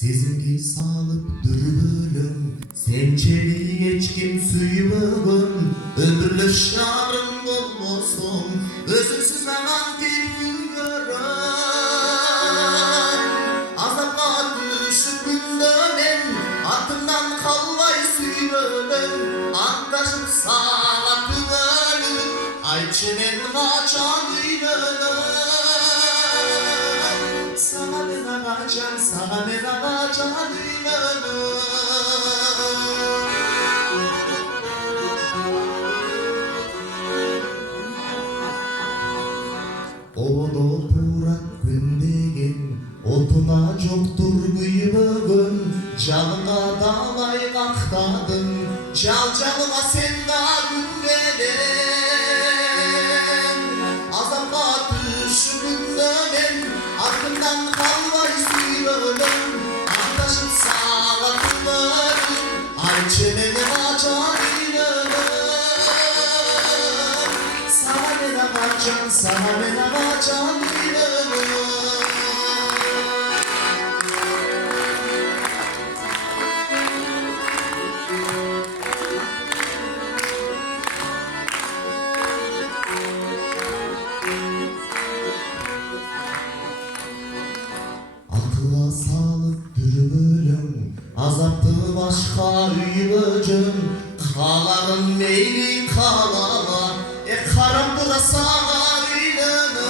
Sizinki salıp dürülüm, sençeli geçkim suyumun, ömürlüş yarım olmasın, özünsüz aman gün görüm. Azapla düşüp gündömen, atından kalvay suyumun, antaşıp sağa tüvelim, ayçının kaçan ilelim. Sana ben ağacan, sana ben ağacan inanım. Oğul purak gündegin, otuna çoktur bıyığın, canına dalay kaktadın, calcalıma sen daha gündelen. Azapla düşümünden, ardından kalvay suyumun, antaşıp sağlatılır, ayçeneni acanıyım. Sana ben ağacan, sana ben ağacanıyım. Akıla sağlık dürümülüm, azaptı başka üyücüm, kaların meyli kalala, karanlığa sağa ilanım.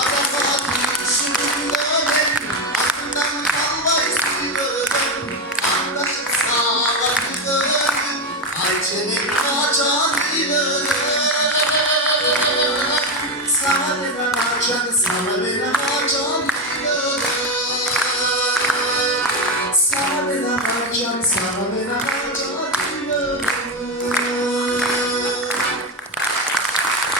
Azapla düşümden, aklından kalvay suyumun, antaşıp sağlatılır, ayçenin acanıyım. Sana ben ağacan, sana ben ağacan inanım. Sana ben ağacan,